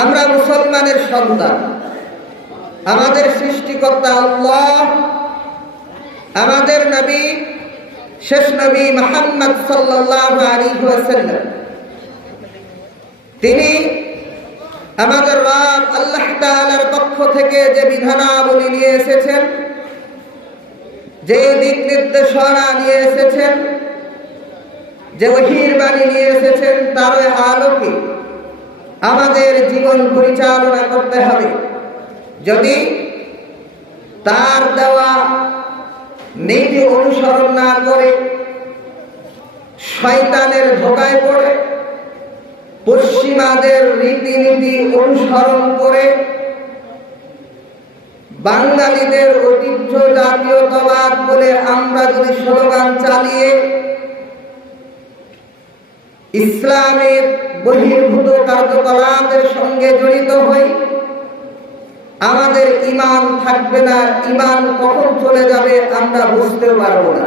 আমরা মুসলমানের সন্তান। আমাদের সৃষ্টিকর্তা আল্লাহ, আমাদের নবী, শেষ নবী মুহাম্মদ সাল্লাল্লাহু আলাইহি ওয়াসাল্লাম, তিনি আমাদের রব আল্লাহ তাআলার পক্ষ থেকে যে বিধানাবলী নিয়ে এসেছেন, যে দিক নির্দেশনা নিয়ে এসেছেন, যে ওহীর বাণী নিয়ে এসেছেন, তার আলোকে আমাদের জীবন পরিচালনা করতে হবে। যদি তার দেওয়া নীতি অনুসরণ না করে, শয়তানের ধোঁকায় পড়ে, পশ্চিমাদের রীতিনীতি অনুসরণ করে, বাঙালিদের ঐতিহ্য জাতীয়তাবাদ বলে আমরা যদি স্লোগান চালিয়ে ইসলামের বহির্ভূত কার্যকলাপের সঙ্গে জড়িত হই, আমাদের ঈমান থাকবে না। ঈমান কখন চলে যাবে আমরা বুঝতেও পারবো না।